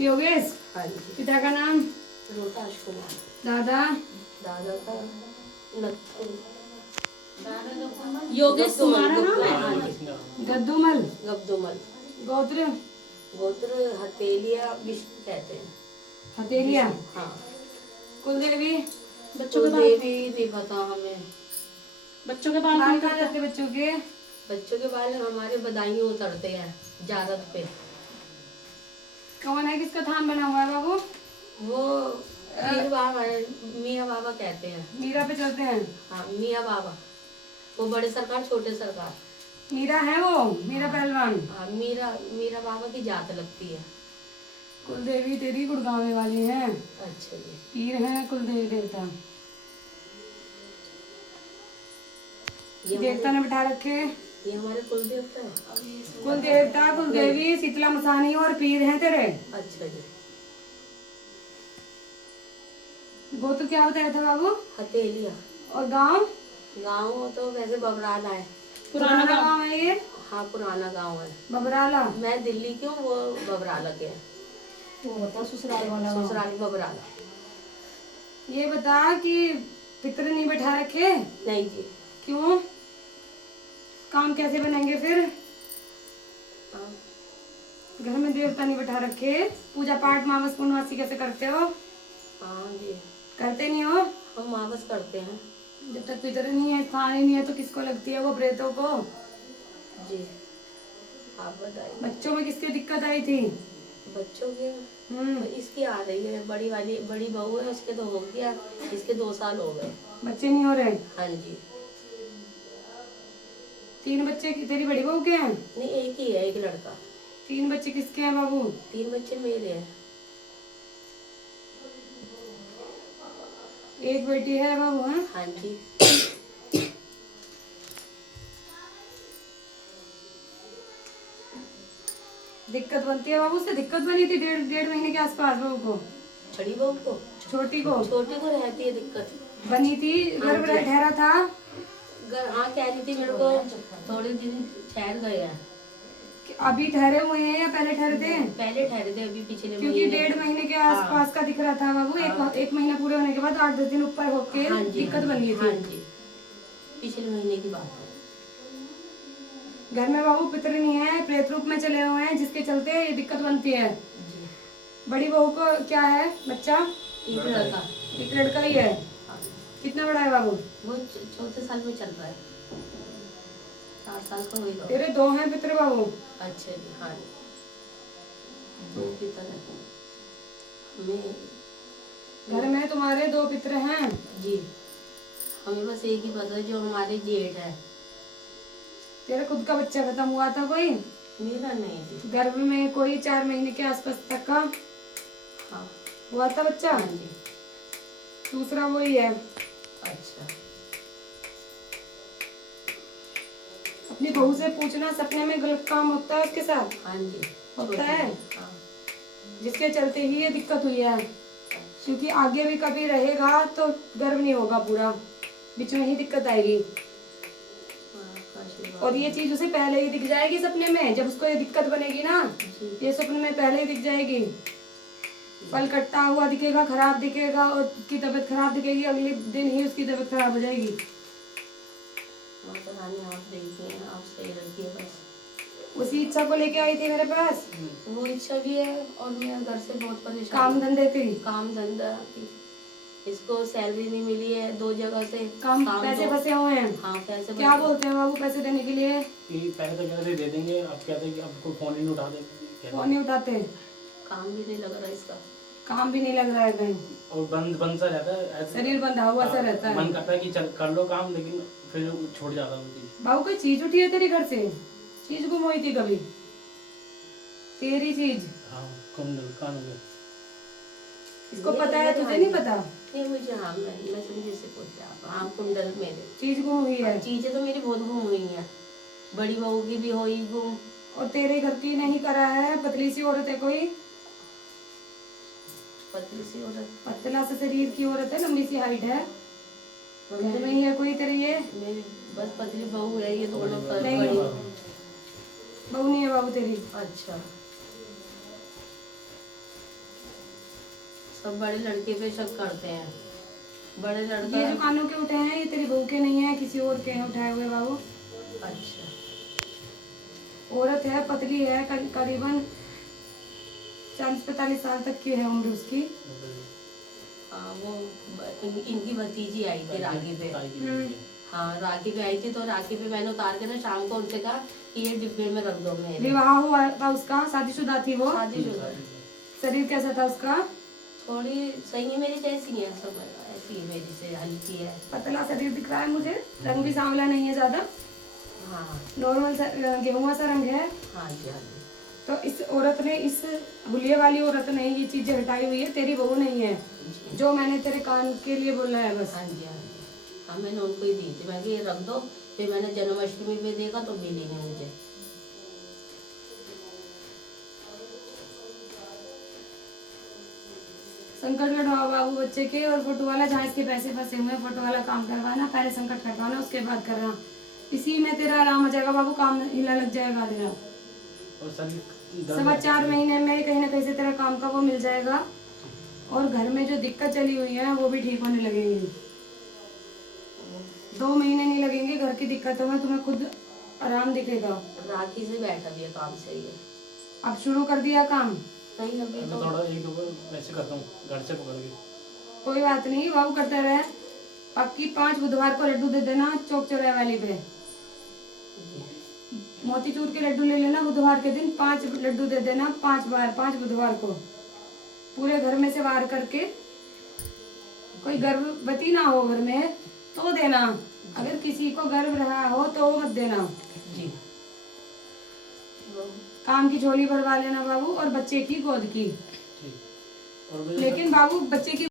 योगेश। हाँ जी। पिता का नाम? रोहताश कुमार। दादा? दादा का योगेश कुमार है नाम है। हाँ जी। गद्दूमल? गब्दुमल। गोत्र? गोत्र हथेलिया विष्णु कहते हैं। हथेलिया? हाँ। कुलदेवी? बच्चों के देवी भी पता हमें। बच्चों के बाल कहाँ जाते बच्चों के? बच्चों के बाल हमारे बदायूं उतरते हैं जारत पे। कौन है, किसका थान बना हुआ है बाबू? वो पीर बाबा है, मियाँ बाबा कहते हैं। मीरा पे चलते हैं? हाँ मियाँ बाबा। वो बड़े सरकार छोटे सरकार। मीरा है वो, मीरा पहलवान। हाँ मीरा बाबा की जात लगती है। कुलदेवी तेरी गुड़गांव वाली है। अच्छा जी। पीर है कुलदेवी देवता। देवता ने बिठा रखे। ये हमारे कुल देवता है। कुल देवता कुलदेवी शीतला मसानी और पीर हैं तेरे। अच्छा जी। गोत्र क्या बताया था बाबू? हथेलिया। और गांव? गाँव तो वैसे बबराला है। पुराना गांव है ये? हाँ पुराना गाँव है। बबराला? मैं दिल्ली की हूँ, वो बबराला के हैं। वो बता ससुराल वाला गाँव। ससुराल बबराला। ये बता कि पितर नहीं बैठा रखे? नहीं जी। क्यों? काम कैसे बनेंगे फिर? हाँ। घर में देवता नहीं बैठा रखे, पूजा पाठ मावस पूर्णवासी कैसे करते हो? हाँ जी। करते नहीं हो? हम मावस करते हैं। जब तक पितर नहीं है, स्थान ही नहीं है, तो किसको लगती है वो प्रेतों को? जी आप बताइए। बच्चों में किसकी दिक्कत आई थी? बच्चों के इसकी आ रही है, बड़ी बहू है, उसके तो हो गया, इसके 2 साल हो गए। बच्चे नहीं हो रहे? हाँ जी। 3 बच्चे तेरी बड़ी बहू के हैं? नहीं एक ही है, एक लड़का। 3 बच्चे किसके हैं बाबू? 3 बच्चे मेरे हैं। एक बेटी है बाबू? है? हाँ जी। दिक्कत बनती है बाबू से? दिक्कत बनी थी डेढ़ महीने के आसपास बहू को? छड़ी बहू को? छोटी को? छोटे को रहती है दिक्कत। बनी थी, गर्भ ठहरा था? हाँ कह रही थी मेरे को, थोड़े दिन ठहर गए हैं। अभी ठहरे हुए हैं या पहले ठहरे थे? पहले ठहरे थे, अभी पिछले क्योंकि 1.5 महीने के आसपास का दिख रहा था बाबू। एक महीना पूरे होने के बाद 8-10 दिन ऊपर होके दिक्कत बन गई थी। हाँ जी पिछले महीने की बात है। घर में बाबू पितर नहीं है, प्रेत रूप में चले हुए हैं, जिसके चलते ये दिक्कत बनती है जी। बड़ी बहू को क्या है बच्चा? एक लड़का। एक लड़का ही है? कितना बड़ा है बाबू? वो 4 साल में चल रहा है। 4 साल का होगा। तेरे 2 हैं पितर बाबू? अच्छा जी। हाँ 2 पितर हैं हमें। घर में तुम्हारे 2 पितर हैं? जी। हमें बस एक ही पता है, जो हमारे जेठ है। तेरा खुद का बच्चा खत्म हुआ था कोई? मेरा नहीं जी। गर्भ में कोई 4 महीने के आसपास तक का? हाँ हुआ था बच्चा? हाँ जी। दूसरा वही है। अच्छा। अपनी बहू से पूछना सपने में गलत काम होता है उसके साथ? हाँ जी होता है। हाँ। जिसके चलते ही ये दिक्कत हुई है, क्योंकि आगे भी कभी रहेगा तो गर्भ नहीं होगा पूरा, बीच में ही दिक्कत आएगी। और ये चीज उसे पहले ही दिख जाएगी सपने में, जब उसको ये दिक्कत बनेगी ना, ये सपने में पहले ही दिख जाएगी। फल कटता हुआ दिखेगा, खराब दिखेगा, और उसकी तबीयत खराब दिखेगी, अगले दिन ही उसकी तबीयत खराब हो जाएगी। आप देखिए, आप सही रखिए बस। उसी इच्छा को लेके आई थी मेरे पास? वो इच्छा भी है, और मैं घर से बहुत परेशान। काम धंधे थी? काम धंधा, इसको सैलरी नहीं मिली है 2 जगह से। काम पैसे फंसे हुए हैं? हाँ पैसे। क्या बोलते हैं बाबू पैसे देने के लिए? पैसे तो कहते दे देंगे, अब कहते हैं कि आपको फोन ही नहीं उठा देंगे। फोन नहीं उठाते? काम भी नहीं लग रहा इसका। काम भी नहीं लग रहा है कहीं? और बंद सा रहता है, शरीर बंधा हुआ सा रहता है। मन करता है कि चल कर लो काम, लेकिन फिर छोड़ जाता है वो चीज। बाबू कोई चीज उठी है तेरे घर से? चीज गुम हुई थी कभी तेरी चीज? हाँ कुंडल कान में। इसको पता है, तुझे नहीं पता? नहीं मुझे। हाँ मैं समझे से पूछ रहा हूँ। हाँ कुंडल मेरे चीज गुम हुई है? चीजें तो मेरी बहुत गुम हुई हैं, बड़ी बहू की भी हुई गुम। और तेरे घर की नहीं करा है? पतली सी औरत है कोई? पतली सी औरत? पतला सा शरीर की औरत है, लंबी सी हाइट है, घर में ही है कोई तेरे? ये मेरी बस पतली बहू है, ये दोनों नहीं बहू नहीं है बाबू तेरी? अच्छा। सब बड़े लड़के पे शक करते हैं। बड़े ये लड़का। जो कानों के उठे हैं ये तेरी बहू के नहीं है, किसी और के हैं उठाए हुए बाबू। अच्छा। औरत है, पतली है, करीबन 40-45 साल तक की है उम्र उसकी। हाँ वो इनकी भतीजी आई थी राखी पे। ताई की बीवी है। हाँ राखी पे आई थी, तो राखी पे मैंने उतार के ना शाम को उनसे कहा कि ये डिब्बे में रख दो मेरे। विवाह हुआ था उसका, शादीशुदा थी वो। शादीशुदा। शरीर कैसा था उसका? थोड़ी सही है मेरी जैसी है, सब ऐसी है मेरी से, हल्की है। पतला शरीर दिख रहा है मुझे, रंग भी सांवला नहीं है ज्यादा, हाँ नॉर्मल गेहुआ सा रंग है। हाँ जी हाँ जी। तो इस औरत ने, इस हुलिये वाली औरत ने ये चीजें हटाई हुई है, तेरी बहू नहीं है। जो मैंने तेरे कान के लिए बोला है बस। हाँ जी हाँ जी। हाँ मैंने उनको ही दी थी, मैं कि ये रख दो। फिर मैंने जन्माष्टमी पे देखा तो मिली नहीं मुझे। संकट कटवाओ बाबू बच्चे के, और फोटो वाला जहाँ इसके पैसे फंसे हुए हैं, फोटो वाला काम करवाना, पहले संकट कटवाना, उसके बाद करना। इसी में तेरा आराम हो जाएगा बाबू, काम हिला लग जाएगा तेरा। और शरीर दर्द 4.25 महीने में कहीं ना कहीं से तेरा काम का वो मिल जाएगा, और घर में जो दिक्कत चली हुई है वो भी ठीक होने लगेगी। 2 महीने नहीं लगेंगे घर की दिक्कतों में, तुम्हें खुद आराम दिखेगा। राखी से बैठा भी है, काम सही है। अब शुरू कर दिया काम? नहीं अभी मैं तो। थोड़ा एक दो वैसे करता हूँ घर से पकड़ के। कोई बात नहीं बाबू, करते रहे। पक्की 5 बुधवार को लड्डू दे देना चौक चौराहे वाली पे। मोतीचूर के लड्डू ले लेना, बुधवार के दिन 5 लड्डू दे देना, 5 बार, 5 बुधवार को पूरे घर में से वार करके। कोई गर्भवती ना हो घर में तो देना, अगर किसी को गर्भ रहा हो तो मत देना। जी। काम की झोली भरवा लेना बाबू, और बच्चे की गोद की। ठीक। और मुझे लेकिन बाबू बच्चे की